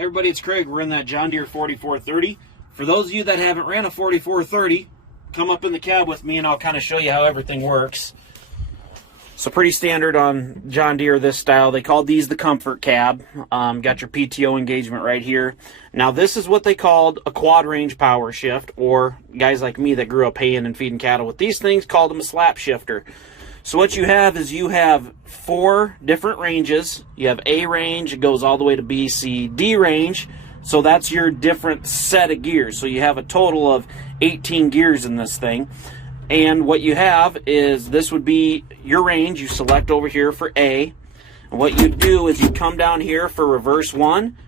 Hey everybody, it's Craig. We're in that John Deere 4430. For those of you that haven't ran a 4430, come up in the cab with me and I'll kind of show you how everything works. So pretty standard on John Deere this style. They called these the comfort cab. Got your PTO engagement right here. Now this is what they called a quad range power shift, or guys like me that grew up haying and feeding cattle with these things called them a slap shifter. So what you have is you have 4 different ranges. You have A range, it goes all the way to B, C, D range. So that's your different set of gears. So you have a total of 18 gears in this thing. And what you have is, this would be your range. You select over here for A. And what you do is you come down here for reverse 1,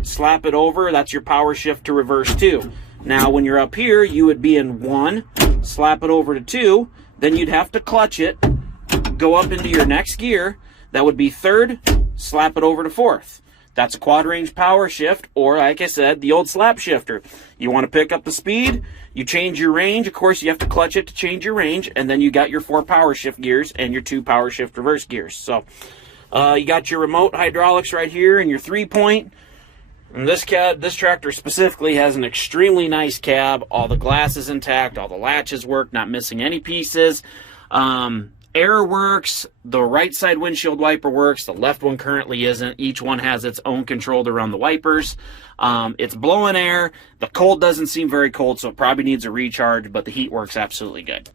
slap it over, that's your power shift to reverse 2. Now when you're up here, you would be in 1, slap it over to 2, then you'd have to clutch it, go up into your next gear, that would be 3rd, slap it over to 4th. That's a quad range power shift, or like I said, the old slap shifter. You want to pick up the speed, you change your range. Of course, you have to clutch it to change your range, and then you got your 4 power shift gears and your 2 power shift reverse gears. So you got your remote hydraulics right here and your 3-point. And this tractor specifically has an extremely nice cab. All the glass is intact, all the latches work, not missing any pieces. Air works, the right side windshield wiper works, the left one currently isn't. Each one has its own control to run the wipers. It's blowing air. The cold doesn't seem very cold, so it probably needs a recharge, but the heat works absolutely good.